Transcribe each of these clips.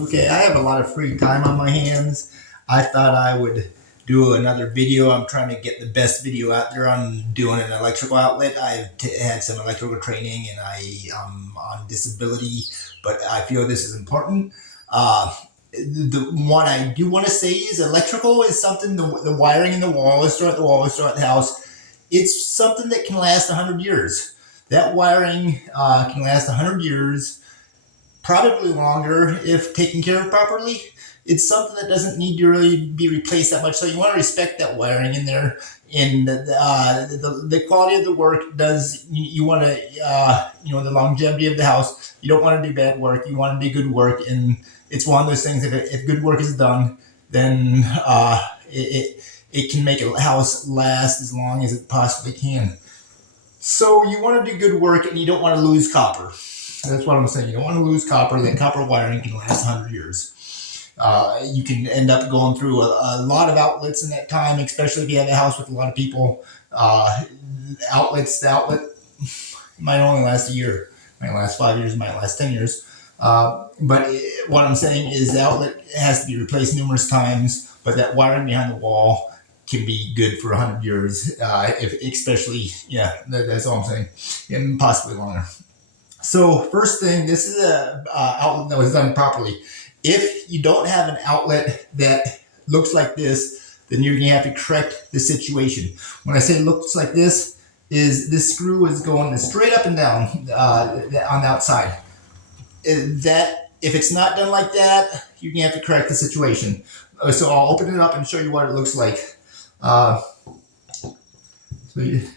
Okay, I have a lot of free time on my hands. I thought I would do another video. I'm trying to get the best video out there on doing an electrical outlet. I've had some electrical training and I am on disability, but I feel this is important. The one I do want to say is electrical is something, the wiring in the wall is throughout the wall, is throughout the house. It's something that can last 100 years. That wiring can last 100 years. Probably longer if taken care of properly. It's something that doesn't need to really be replaced that much. So you want to respect that wiring in there. And the quality of the work does, you want to, the longevity of the house. You don't want to do bad work. You want to do good work. And it's one of those things, if good work is done, then it can make a house last as long as it possibly can. So you want to do good work and you don't want to lose copper. That's what I'm saying. You don't want to lose copper. That copper wiring can last 100 years. You can end up going through a lot of outlets in that time, especially if you have a house with a lot of people. The outlet might only last a year, might last 5 years, might last 10 years. But what I'm saying is the outlet has to be replaced numerous times, but that wiring behind the wall can be good for 100 years, that's all I'm saying, and possibly longer. So first thing, this is a outlet that was done properly. If you don't have an outlet that looks like this, then you're gonna have to correct the situation. When I say it looks like this, is this screw is going straight up and down on the outside. That if it's not done like that, you're gonna have to correct the situation. So I'll open it up and show you what it looks like. So you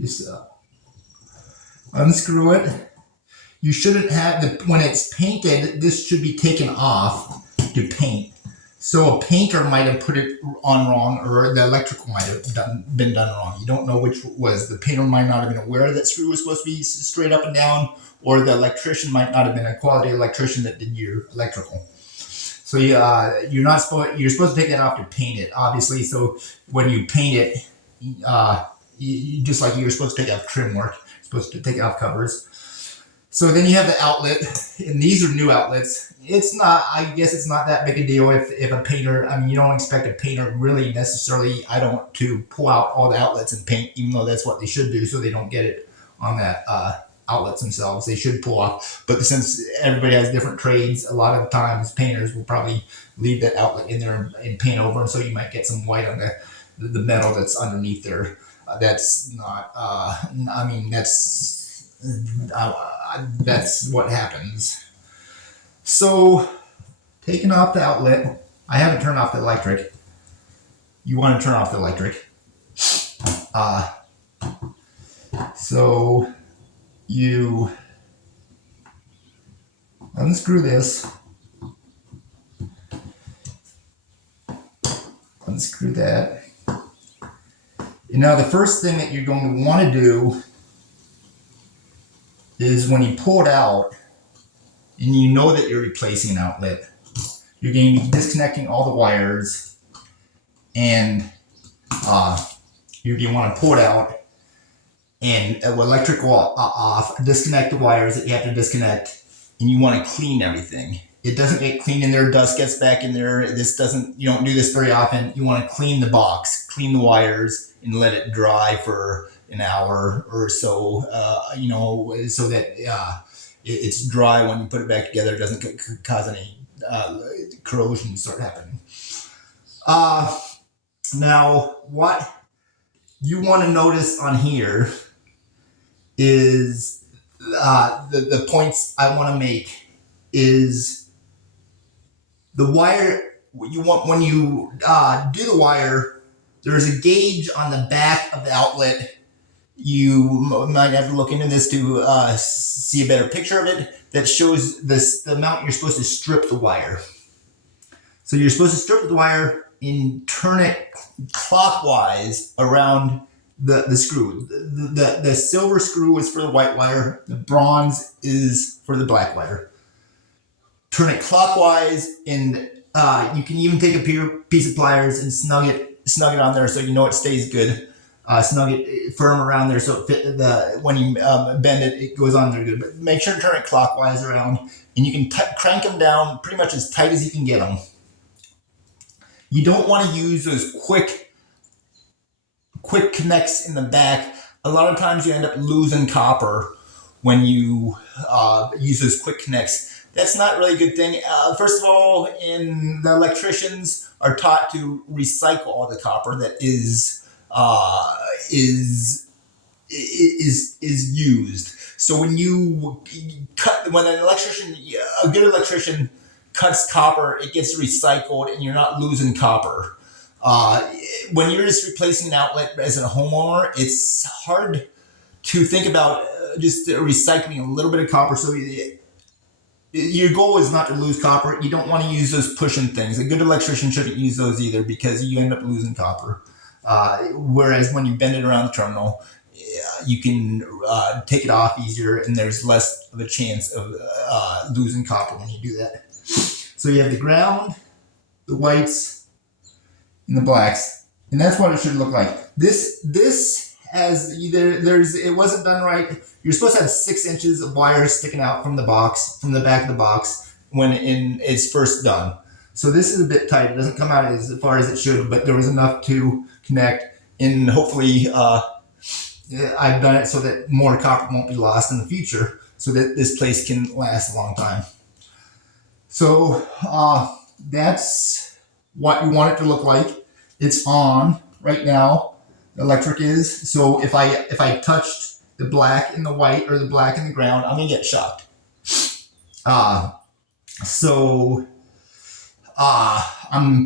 just unscrew it. You shouldn't have when it's painted, this should be taken off to paint. So a painter might have put it on wrong, or the electrical might have been done wrong. You don't know which was. The painter might not have been aware that screw was supposed to be straight up and down, or the electrician might not have been a quality electrician that did your electrical. So you're supposed to take that off to paint it, obviously. So when you paint it, you just like you're supposed to take off trim work, you're supposed to take off covers. So then you have the outlet, and these are new outlets. I guess it's not that big a deal if a painter, you don't expect a painter really necessarily, to pull out all the outlets and paint, even though that's what they should do so they don't get it on that outlets themselves. They should pull off. But since everybody has different trades, a lot of times painters will probably leave that outlet in there and paint over, and so you might get some white on the metal that's underneath there. That's not, that's what happens. So taking off the outlet, I haven't turned off the electric. You want to turn off the electric. So you unscrew this, unscrew that. And now the first thing that you're going to want to do is when you pull it out and you know that you're replacing an outlet, you're going to be disconnecting all the wires, and you're going to want to pull it out and electrical off, disconnect the wires that you have to disconnect, and you want to clean everything. It doesn't get clean in there, dust gets back in there. You don't do this very often. You want to clean the box, clean the wires, and let it dry for an hour or so, so that it's dry when you put it back together. It doesn't cause any corrosion to start happening. Now, what you want to notice on here is the points I want to make is the wire. You want, when you do the wire, there's a gauge on the back of the outlet. You might have to look into this to see a better picture of it that shows the amount you're supposed to strip the wire. So you're supposed to strip the wire and turn it clockwise around the screw. The silver screw is for the white wire. The bronze is for the black wire. Turn it clockwise, and you can even take a piece of pliers and snug it on there so you know it stays good. snug it firm around there so it fit when you bend it, it goes on there good. But make sure to turn it clockwise around, and you can crank them down pretty much as tight as you can get them. You don't want to use those quick connects in the back. A lot of times you end up losing copper when you use those quick connects. That's not really a good thing. First of all, the electricians are taught to recycle all the copper that is used. So when a good electrician cuts copper, it gets recycled, and you're not losing copper. When you're just replacing an outlet as a homeowner, it's hard to think about just recycling a little bit of copper. So your goal is not to lose copper. You don't want to use those pushing things. A good electrician shouldn't use those either, because you end up losing copper. Whereas when you bend it around the terminal, you can take it off easier, and there's less of a chance of losing copper when you do that. So you have the ground, the whites, and the blacks, and that's what it should look like. This has it wasn't done right. You're supposed to have 6 inches of wire sticking out from the back of the box when it's first done. So this is a bit tight. It doesn't come out as far as it should, but there was enough to connect, and hopefully I've done it so that more copper won't be lost in the future, so that this place can last a long time. So that's what you want it to look like. It's on right now. The electric is. So if I touched the black and the white, or the black and the ground, I'm gonna get shocked. I'm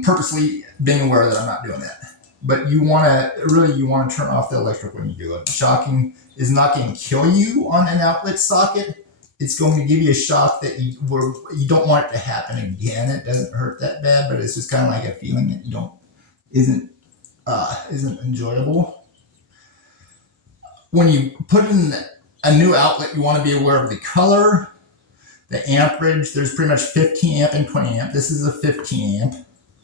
purposely being aware that I'm not doing that. But you want to turn off the electric when you do it. Shocking is not going to kill you on an outlet socket. It's going to give you a shock that you don't want it to happen again. It doesn't hurt that bad, but it's just kind of like a feeling that isn't enjoyable. When you put in a new outlet, you want to be aware of the color, the amperage. There's pretty much 15 amp and 20 amp. This is a 15 amp.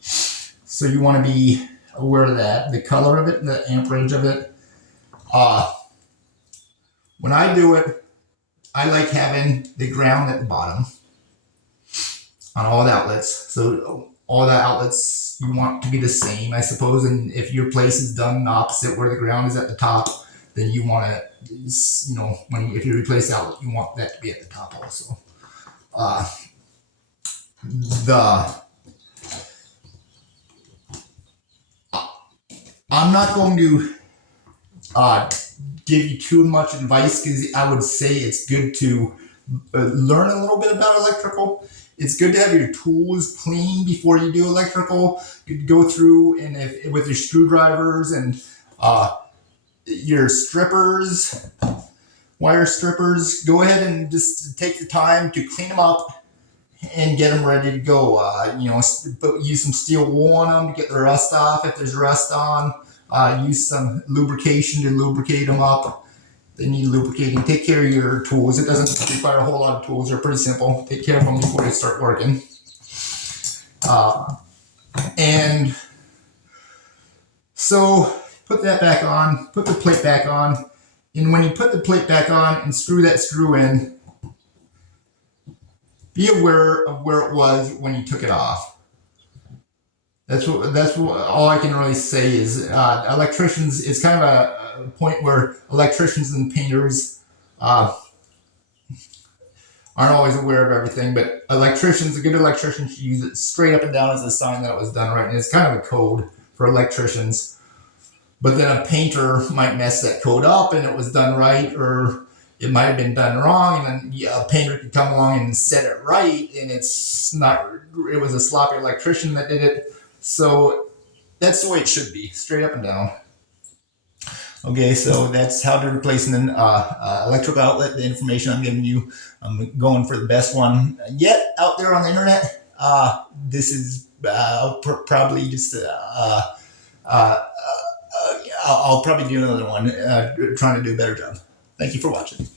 So you want to be aware of that, the color of it, and the amperage of it. When I do it, I like having the ground at the bottom on all the outlets. So all the outlets you want to be the same, I suppose. And if your place is done opposite where the ground is at the top, then you want to, if you replace the outlet, you want that to be at the top also. I'm not going to give you too much advice, because I would say it's good to learn a little bit about electrical. It's good to have your tools clean before you do electrical. You go through, and with your screwdrivers and your strippers, wire strippers, go ahead and just take the time to clean them up and get them ready to go. Use some steel wool on them to get the rust off if there's rust on. Use some lubrication to lubricate them up. They need lubricating. Take care of your tools. It doesn't require a whole lot of tools. They're pretty simple. Take care of them before they start working. And so put that back on. Put the plate back on. And when you put the plate back on and screw that screw in, be aware of where it was when you took it off. That's what all I can really say is electricians. It's kind of a point where electricians and painters aren't always aware of everything, but a good electrician should use it straight up and down as a sign that it was done right. And it's kind of a code for electricians. But then a painter might mess that code up and it was done right, or it might have been done wrong, and then a painter could come along and set it right, and it was a sloppy electrician that did it. So that's the way it should be, straight up and down. Okay, so that's how to replace an electrical outlet. The information I'm giving you, I'm going for the best one yet out there on the internet. This is probably just I'll probably do another one trying to do a better job. Thank you for watching.